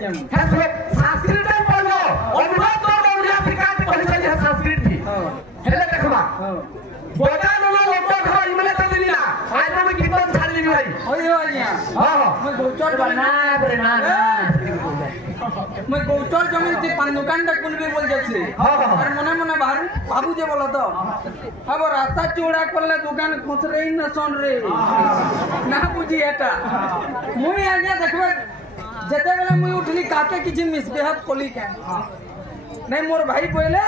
आज्ञा है संस्कृत टाइम पढ़ो अनुवाद तो ओडिया अफ्रीका के कहि छै संस्कृत थी हेले देखबा बजा नो लोटो घर इमले त दिना आज मैं कीर्तन छाड़ दी भाई ओयो आज्ञा हां मैं गौचर ना रे ना मैं गौचर जमीन थी पान दुकान टा कुल भी बोल जाछी और मने मने बाहर बाबू जे बोला तो अब रास्ता चौड़ा करले दुकान खुसरे न सोन रे ना बुझी एटा मुई आज्ञा देखबे जेते बेला मुई उठली काके किछि मिसबेहत कोली के नहीं मोर भाई बोले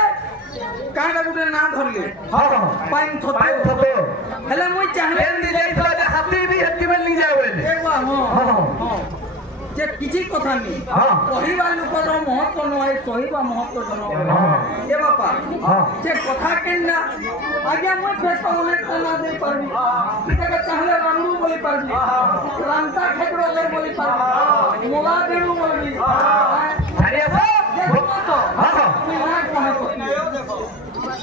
कांडा गुटे ना धरले हां पाइन थतो हेले मुई चाहले दी जाई तो हाथी भी हत्ती में नहीं जावे ए वाह हां जे किछि कथा नहीं कहिबा लोकर महत्व नय कहिबा महत्व जनो ए बापा जे कथा केना आज्ञा मुई फेस में कला दे परबी इतके चाहले रामू बोली परबी रामता खेकड़ो ले बोली परबी मोला देनु बोली अरे सब तो हां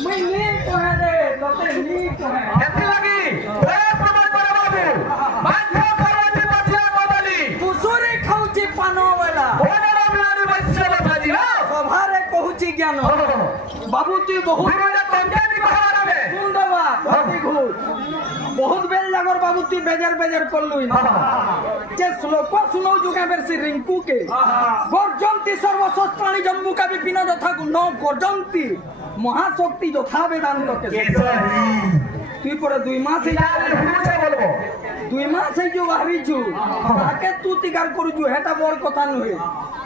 मैं नींद तो है रे लते नींद तो है कैसी लगी ए प्रमाण बड़ा बाबू बांधो करवती पछिया बदली कुसुरी खाउची पानो वाला ओने रामलानी वैश्य बताजी ना सभारे कहूची ज्ञान बाबू तू बहुत गुरुने पंचायती कहारा में सुंदरवा पति घूर बहुत बेल लागर बाबू तू बेजार बेजार करलु जे श्लोक सुनो जुगा बेरसी रिंकू के गर्जंती सर्वशस्त्राणि जम्बू का विपिन यथा गुण गर्जंती महाशक्ति यथा वेदांत के তুই পরে 2 মাস বলবো 2 মাস जो ভাবিছু তাকে তু তিকার করুছু হেটা বড় কথা নহে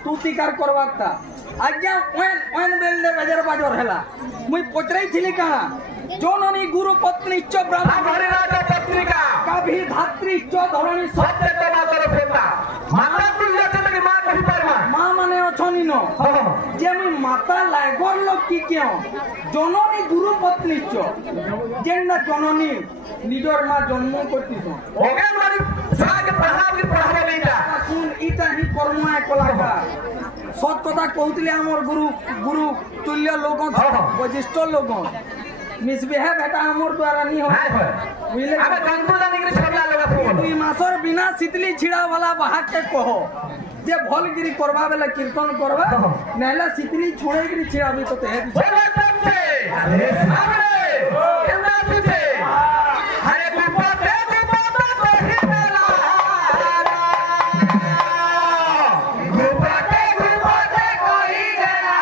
তু তিকার করবারটা আজ্ঞা ওয়েন বেলদে বাজার বাজার হেলা মুই পচরাইছিলি কানা জননী গুরু পত্নীচ্চ ব্রাহ্মণ ঘরে রাজা পত্রিকা কাভি ধাত্রীচ্চ ধরণী সত্য তো মাতর ফেতা মাতা তুল্য থেকে মা কহি পারবা মা মানে অছনি ন যে আমি মাতা লাগর লোক কি কেও জননী গুরু পত্নীচ্চ যেনা জননী নিজর মা জন্ম করতিছ ওগে মারি সাগে পড়াবে নেইটা শুন ইটা হি কর্ম এক কলাকার সৎ কথা কହୁଥିଲେ আমার গুরু গুরু তুল্য লোক বজিষ্ঠ লোক মিসবিহেভ এটা আমার দ্বারা নি হয় বুঝলে আবে জন্তু জানি করে ছড়লা লগা তো 2 মাসর বিনা শীতলি ছিড়া वाला বাহাকে কহ যে ভলগিরি করবা বেলা কীর্তন করবা নাইলা শীতলি ছড়াইগিরি ছিড়াবি তো তেহে বলে তমছে আরে সামনে কেনা তুছে আরে বিপদে বিপদে কহি মেলা বিপদে বিপদে কহি গেলা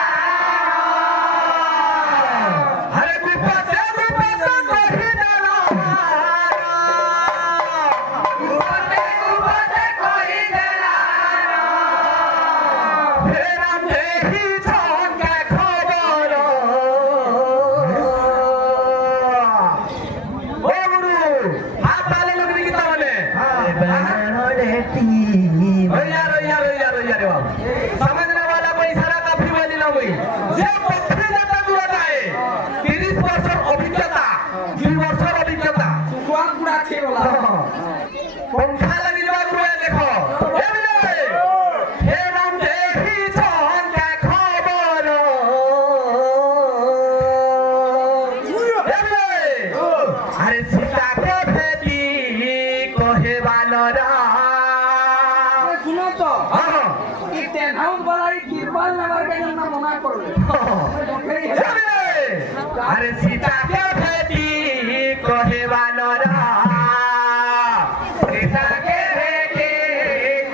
আরে বিপদে বিপদে কহি গেলা বিপদে বিপদে কহি গেলা হে রাম দেহি ছঙ্গে খবর ও গুরু হাত তালে লগনি কি তালে रे बाबू समझने वाला कोई इशारा काफी वाली ना हुई जे पत्थर जता दूर जाए 30 वर्ष अभिज्ञता 2 वर्ष अभिज्ञता सुखवान पूरा छे वाला पंखा लगी जवा गुरु देखो हे बोले हे राम देखी छन का खबर हे बोले अरे सीता के भेटी कहे वानरा सुनो तो ई टेन हाउस वाला ई किरपाल नगर के जन्म मना कर अरे सीता के भेटी कहे वानरा सीता के भेटी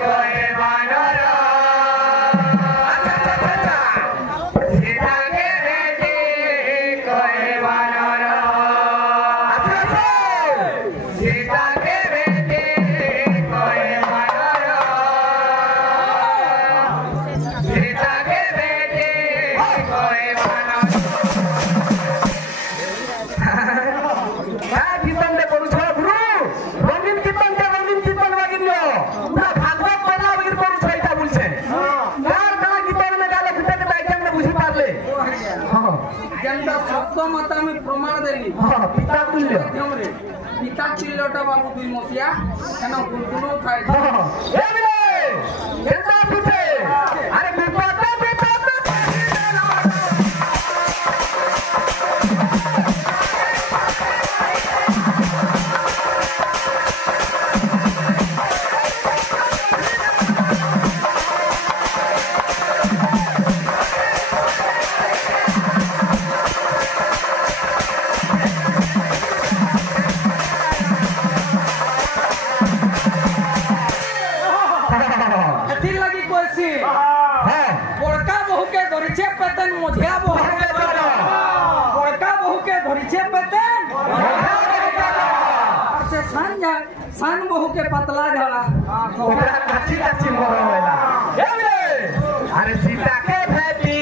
कहे वानरा अच्छा सीता के भेटी कहे वानरा अच्छा सीता के भेटी कहे वानरा सीता के बेटे कोई मानो क्या कीर्तन दे करू छ गुरु रंगीन कीर्तन बागिनो पूरा भागवत पढ़ला बगिर करू छ इटा बोलछे यार कला कीर्तन में गाले फिटे के आइटम में बुझी पारले हां जनता शब्द मता में प्रमाण देली हां पिता तुल्य हमरे पिता तुल्यटा बाबू 2 मसिया एना गुणगुण थाय हां ए मिले केता पूछे अरे विपदा পেতেন মঝিয়া বহু বড়কা বহুকে ধরিছে পেতেন আর সে সান বহুকে পাতলা ঝাড়া ওরা কাছি কাছি বড় হইলা আরে সীতাকে ভেটি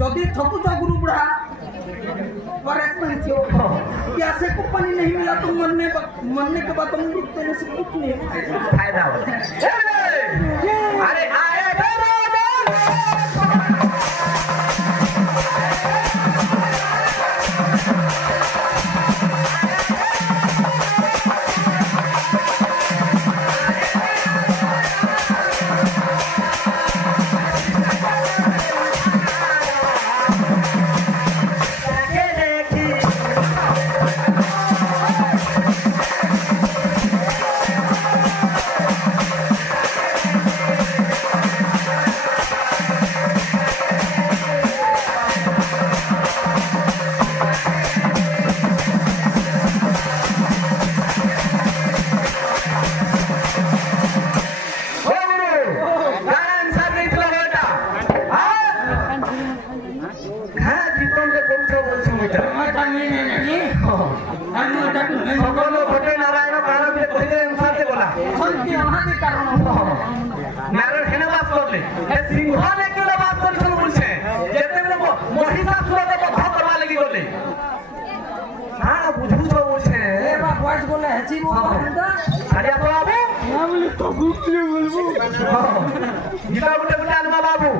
যদি थकुचा गुरु बुढ़ा प्यासे को पानी नहीं मिला तो मरने के बाद तुम तेरे से कुछ नहीं फायदा होता अरे आए बाबू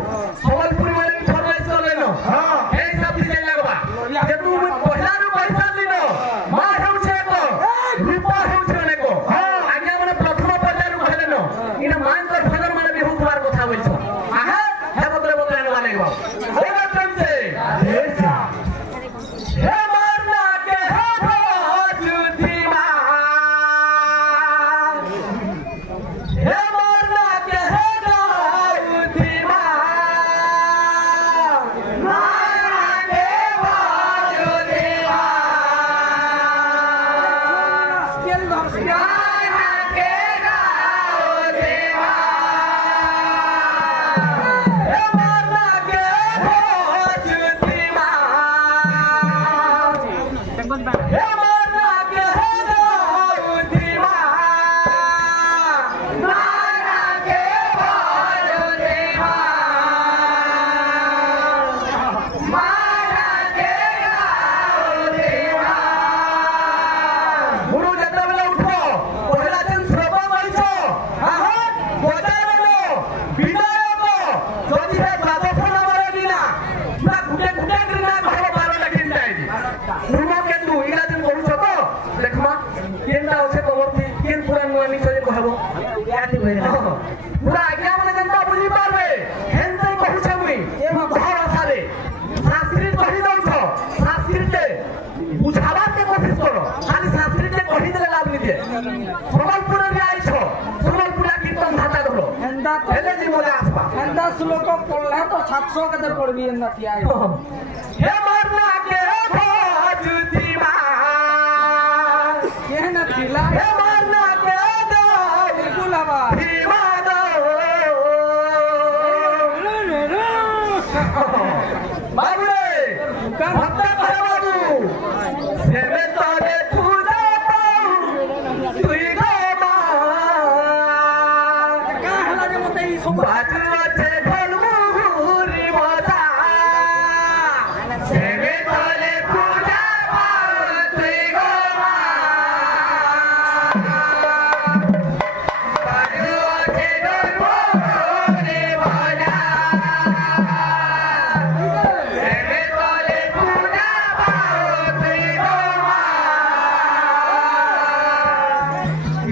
संबलपुरी में छोड़ले चलेनो ए सब चीज लगवा जे तू पहला रू पैसा लिनो मा हेउछे को रूपा हेउछे ने को आज्ञा माने प्रथम पहला रू खेलेनो इना मान कर भगर माने भी हुतवार कथा बोलछो आहा हे बदले बदले ने वाले गो हे बदले से हे मारना के हे भोजुती मा हे मारना के हे पूरा आज्ञा माने जनता बुझी पारबे हेनते कहू छै मुई एमा भाव आसाले संस्कृत कहि दउ छ संस्कृत बुझावा के कोशिश करो खाली संस्कृत कहि देले लाभ नि दे संबलपुर रे आई छ संबलपुरा कीर्तन धाता धरो एंदा हेले जी मजा आसबा एंदा श्लोक पढ़ले तो 700 के दे पढ़बी एंदा थिया हे मरना के भोजुती मा के न थिला हे मरना के दो बिल्कुल हवा बाबू भक्ता भाई बाबू सेवे तोरे पूजा पाऊ तुई गो का हला के मते ई सब बाजू छे ढोल मुहुरी बजा सेवे तोरे पूजा पाऊ तुई गो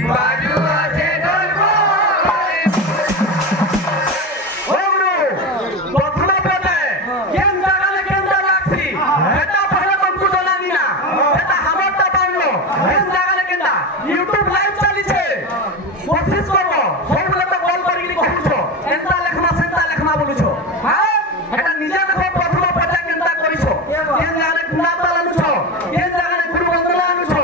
बाजू আছে গল্প ওগুলো প্রথমে পড়ে কেন জাগালে কেন লাগছি এটা পড়ে কোনকু জানি না এটা আমারটা বানলো কেন জাগালে কেন ইউটিউব লাইভ চালিছে কোশিশ করব সবগুলো তো কল করি কইছো এন্তা লেখনা সেন্তা লেখনা বলছো হ্যাঁ এটা নিজে দেখো প্রথমে পড়ে কেনটা করিছো কেন জাগালে গুণা তালানুছো কেন জাগালে গুরু বন্দলা আনুছো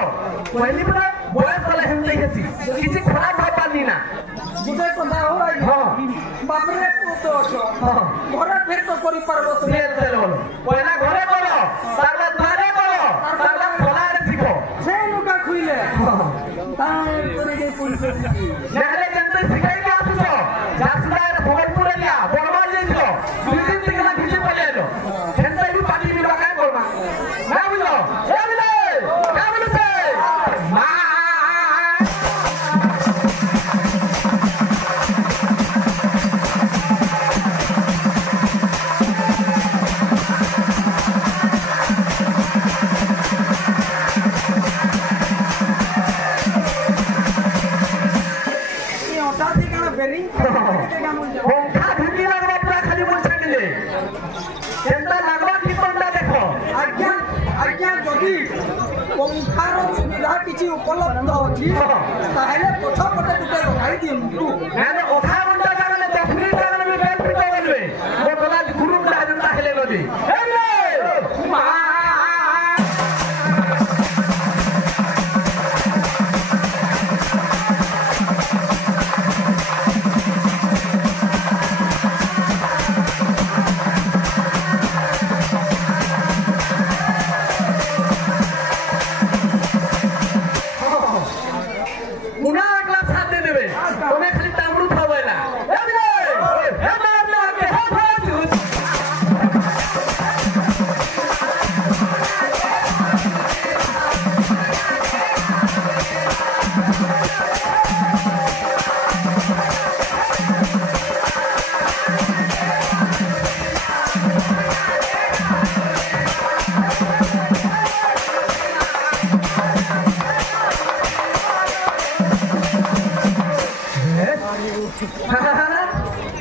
পহলি পরে বয়স হলে হেনতে গেছি কিছু খারাপ ভাবনি না গুটে কথা হয় বাপরে তো তো ঘরে ফের তো করি পারবো তুমি পয়লা ঘরে করো তারপর বারে করো তারপর খোলারে শিখো সে লোকা খুইলে তাই করে যে পুলিশ নেহলে জানতে শিখাই কে আসছো জাসদার ভোরপুরে লিয়া বড়বা যেছো দুই দিন থেকে না কিছু বলে এলো হেনতে বি পাটি বি লাগাই করবা না বুঝলো এ বিলে কে বলছে মা এই ওটা দিকে না বেরিং পঙ্খা ঢুকি লাগবা পুরা খালি বলছে দিলে কেনটা লাগবা কি কোনটা দেখো আজ্ঞা আজ্ঞা যদি পঙ্খার সুবিধা কিছু উপলব্ধ ଅଛି তাহলে পছপটে গুটে লগাই দিଅନ୍ତୁ মানে ওঠা ঘন্টা জাগালে 10 মিনিট জাগালে আমি বেল পিটো বলবে বদলা গ্রুপ রাজনটা হেলে গলি হেলে মা মুনা একলা সাথ দে দেবে তুমি খালি তামড়ু খাবে না এ বিলে হে মার না কে হে ভাত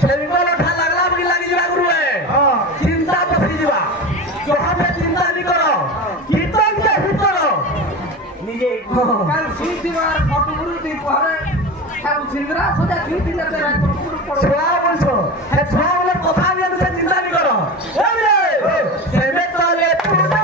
সেমিকল ওঠা লাগলা বলি লাগি যা গুরুয়ে চিন্তা পথি যা জহাবে চিন্তা নি করো কীর্তন কে হুতর নিজে কাল শুইতিবার ফটোগুলো দি পরে আর সিংরা সদা শুইতিলে তেরা ফটোগুলো পড়ো ছোয়া বলছো হে ছোয়া বলে কথা নিয়ে তো চিন্তা নি করো এ রে সেমে তলে পুনা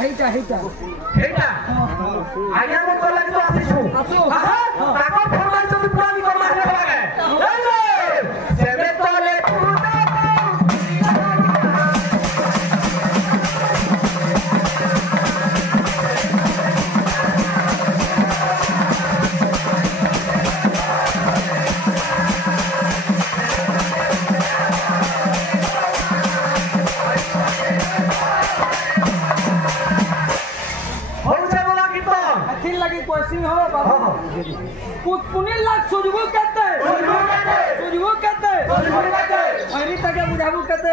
হেইটা হেইটা এইটা আইয়া মত লাগি তো আসিছু আহা তাকর ফরমান যদি পুরানি করলা হে লাগে এই রে সেবে তলে পুনা হচ্ছে বলা কীর্তন আথিন লাগি কইছি হো বাবু পুনি লাগ সুজবু কতে আরি তাকে বুঝাবু কতে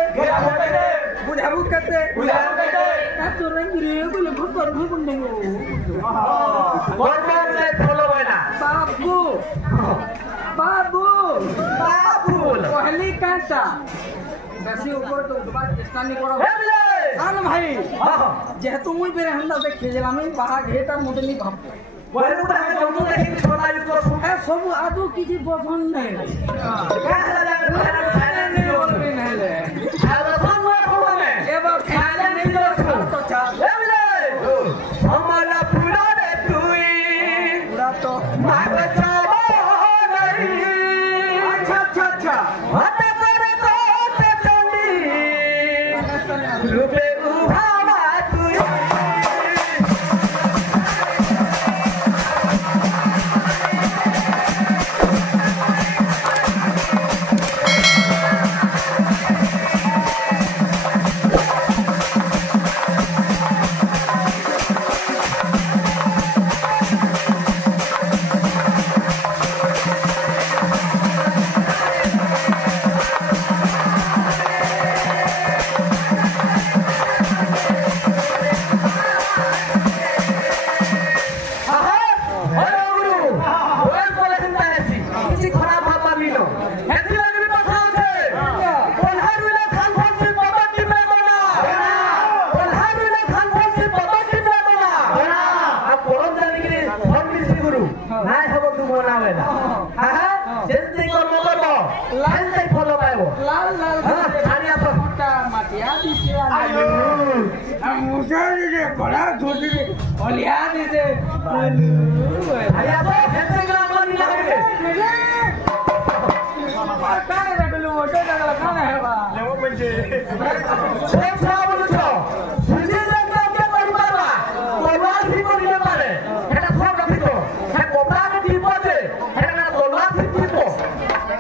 তা তোরে গিরে বলে ভুতর ভুবন দেবো বর্তমান সে ফলো হয় না বাবু বাবুল পহলি কাঁটা বেশি উপর তো বাদ চেষ্টা নি করো হে বিলে আর ভাই হ্যাঁ যেহেতু মুই বেরে হান্দা দেখে গেলাম আমি বাহা ঘেটা মধ্যে নি ভাব বহেরু তাকে জন্ম দেখি ছোলা ইউজ করছু এ সবু আদৌ কিছু বধন নাই কাহলা লাগে খাইলে নি বলবি নাহলে খাইলে ফোন না ফোনে এবার খাইলে নি করছু তো চা হে বিলে আমালা পুরা রে তুই পুরা তো মাগ চাবা নাই আচ্ছা হাতে করে তো চন্ডি রূপে উভাবা তুই লাল তাই ফলো পাইব লাল লাল ছাড়ি আসো মোটা মাটিয়া দিছে মুটা দিছে বড়া ধুতি অলিয়া দিছে ছাড়ি আসো হেতে গ্রাম মানি লাগে কানে রাখলু মোটা লাগলা কানে হেবা সে ছাড়া বলছ সুজি জায়গা কে করি পারবা তলোয়ার ঠিক করিলে পারে এটা সব রাখি তো হ্যাঁ কোপড়াকে দিব দে এটা না তলোয়ার ঠিক দিব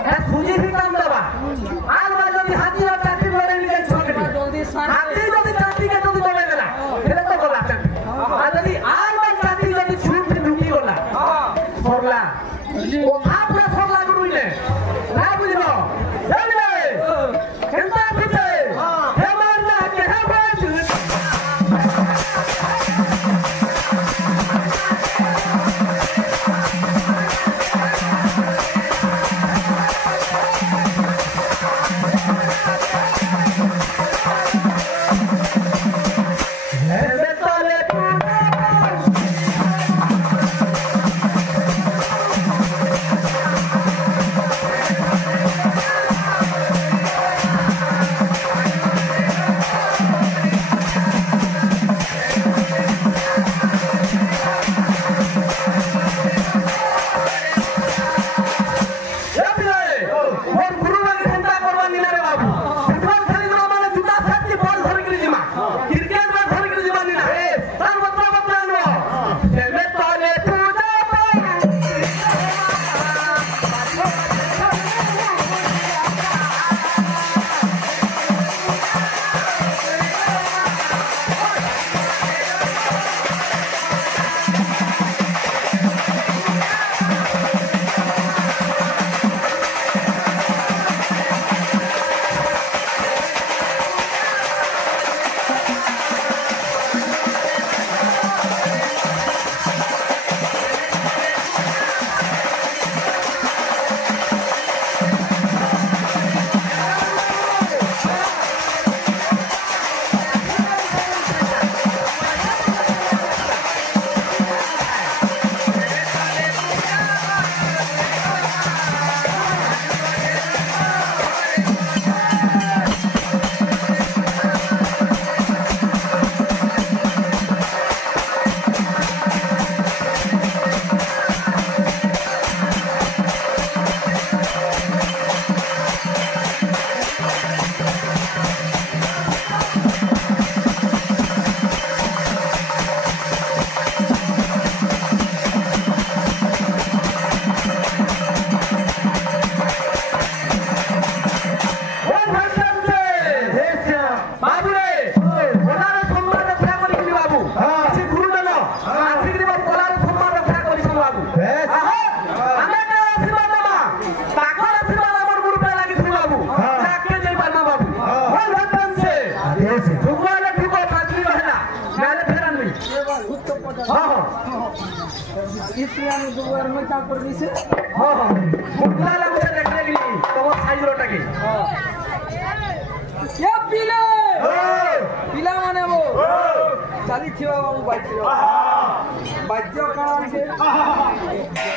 হ্যাঁ সুজি ঠিক কাম দেবা আর যদি হাতি আর চাটি ধরে নিয়ে ছকে জলদি সান হাতি যদি চাটিকে যদি বলে দেলা এটা তো গলা চাটি আর যদি আর চাটি যদি ছুট ঢুকি গলা সরলা কথা পুরা সরলা করুইলে না বুঝলো বুঝলে কেনতা বুঝে হে মারলা কে হে বাজ হে তলে পুরা इसलिए हम दुआर में क्या कर दिसे हां हां मुद्दा लगते देखने के लिए तो वो साइज रोटा के ये पीला पीला माने वो चाली थिवा बाबू बाज्य कान के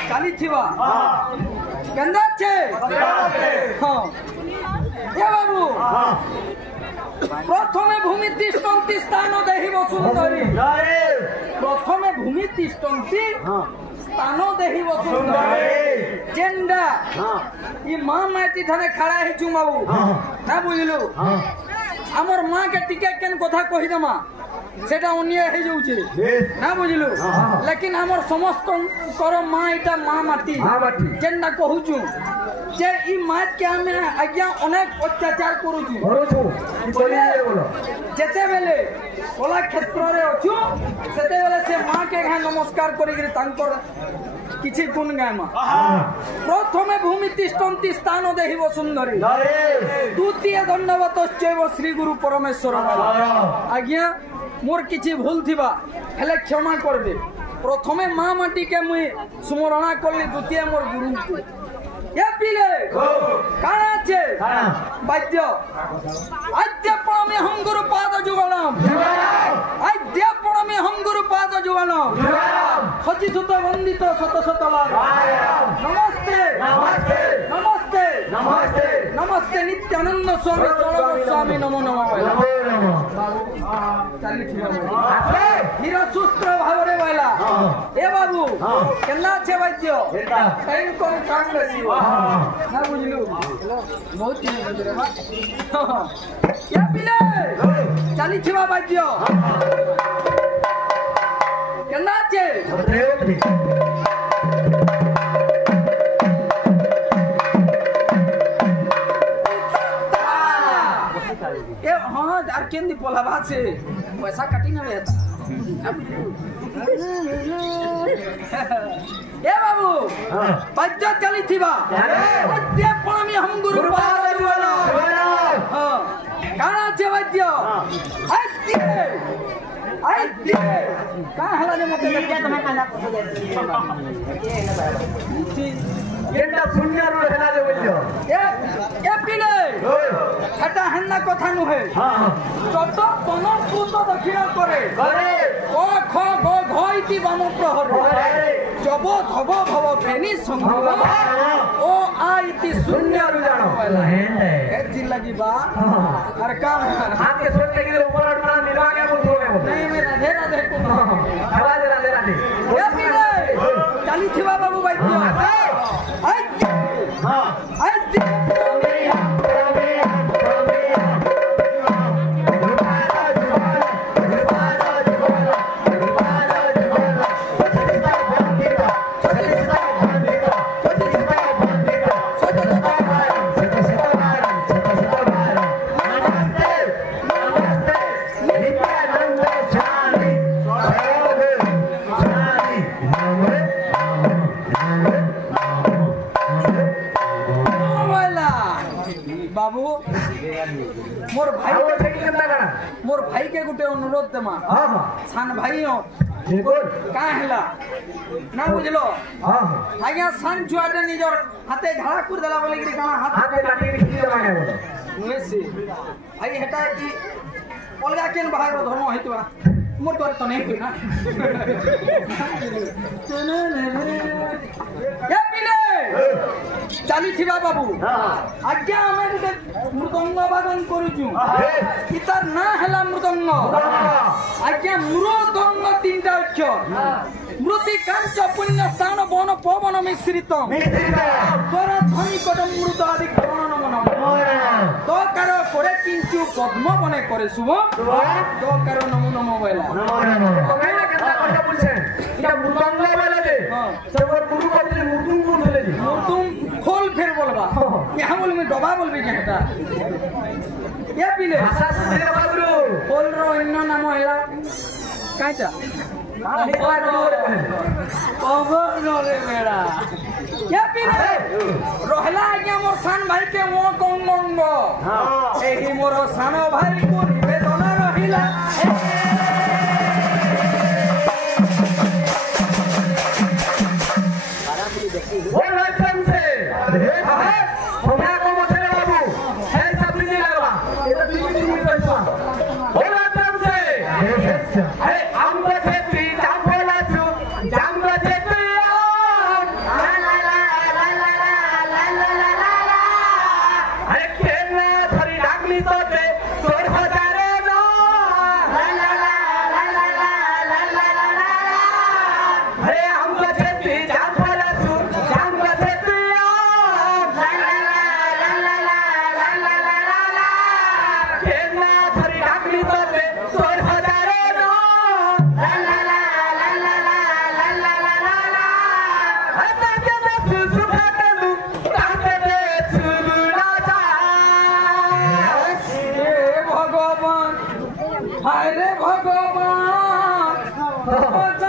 चाली थिवा गंदा छे हां ये बाबू प्रथमे भूमि तिष्ठन्ति स्थान देहि वसुंधरी प्रथमे भूमि तिष्ठन्ति स्थान देहि वसुंधरी जेंडा ई मां माटी थाने खड़ा है छु बाबू ना बुझलु हमर मां के टिके केन कथा कहि दमा सेटा अन्याय हे जाउछे ना बुझलु लेकिन हमर समस्त कर मां इटा मां माटी जेंडा कहूछु जे ई मां के हमें आज्ञा अनेक अत्याचार करूछु की बोले बोलो जेते बेले कला क्षेत्र रे अछु सेते बेले से मां के घा नमस्कार करि गिरी तांकर किछि गुण गायमा प्रथमे भूमि तिष्ठन्ति स्थान देहि वसुंधरी द्वितीय दंडवतश्चैव श्री गुरु परमेश्वर आज्ञा मोर किछि भूल थिबा हेले क्षमा करबे प्रथमे मां माटी के मुई स्मरणा करली द्वितीय मोर गुरु को ये पीले काना छे बाध्य अद्यपण में हम गुरु पाद जुगलम अद्यपण में हम गुरु पाद जुगलम सची सुत वंदित शत शत बार नमस्ते नमस्ते नमस्ते नमस्ते नमस्ते नित्यानंद स्वामी स्वामी नमो नमः चली हीरो सुस्त्र भावरे वाला ए बाबू केना छे वैद्य टाइम कम काम बेसी ना बुझलू बहुत दिन बजरे बा या पिले चली छिवा वैद्य केना छे ए हां यार केंदी पोलावा से पैसा कटिंग में रहता ए बाबू बच्चा चली थी बा बच्चे पानी हम गुरु पार वाला हां काना छे बच्चा आइते का हला ने मते लग गया तुम्हें काला एटा शून्य रो हला दे बोलियो ए पिले এটা হেন্না কথা নহে যত কোন পুত দক্ষিণ করে ও খ গ ঘ ইতি বাম প্রহরে জব ধব ভব ফেনি সংগ ও আ ইতি শূন্য রুজানো এক দিন লাগিবা আর কাম हाथ के सोच के ऊपर उठना निभा के बोल बोले नहीं मैं राधे राधे को राधे राधे राधे ए पिले चाली थिबा बाबू भाई आई हां आई बाबू मोर भाई के गुटे अनुरोध देमा सान भाई हो का हला ना बुझलो आज्ञा सान छुआटे निजर हाथे झाड़ा कर देला बोले कि काना हाथे काटी के खींच देबा के मुएसी भाई हेटा कि अलगा केन बाहर धर्म हेतवा मोर तो नहीं होई ना या पिले चाली थिबा बाबू आज्ञा हमें गुटे मृदंग वादन करूछु इतार ना हला मृदंग आज्ञा मृदंग तीनटा अक्षर मृति कांच पुण्य स्थान बन पवन मिश्रित तोरा ध्वनि कदम मृत आदि गणन मन तो कारो करे किंचु पद्म बने करे शुभ तो कारो नमो नमो वेला नमो नमो कहले केता কথা বলছেন এটা মৃদঙ্গ বেলা দে সর্ব গুরু কবলে মৃদঙ্গ বলে দি মৃদঙ্গ खोल फिर बोलबा यहां बोल में दबा बोलबी केटा ये पिले भाषा सुने बाबू खोल रो अन्य नाम हैला काचा रे बेड़ा क्या पिले रहला आज्ञा मोर सान भाई के मो कंगंग एही मोर सान भाई को निवेदन रहिला बोल एकदम से हमरा को मछले बाबू है सब नहीं लगवा ये तो 3 मिनट बैठवा बोल एकदम से अरे हम को खेती जाम बोला छु जाम को खेती ला ला ला ला ला ला ला ला अरे केना थरी डागली तो दे तोर हजारे नो ला ला ला ला ला ला ला ला अरे हम को खेती जाम बोला छु जाम को खेती ला ला ला ला ला ला ला केना थरी डागली तो दे तोर हजारे नो ला ला ला ला ला ला ला आता के सुबह तनु ताके दे सुना जा हे भगवान हाय रे भगवान भगवान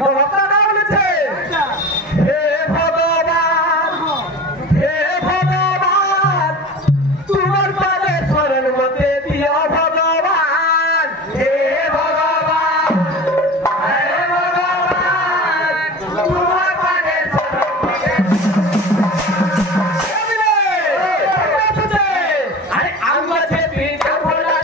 भगवान छे हे भगवान तुम्हार पादे शरण मते दिया भगवान हे भगवान तुम्हार पादे शरण मते अरे आम छे बीजा भोला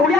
ওড়িয়া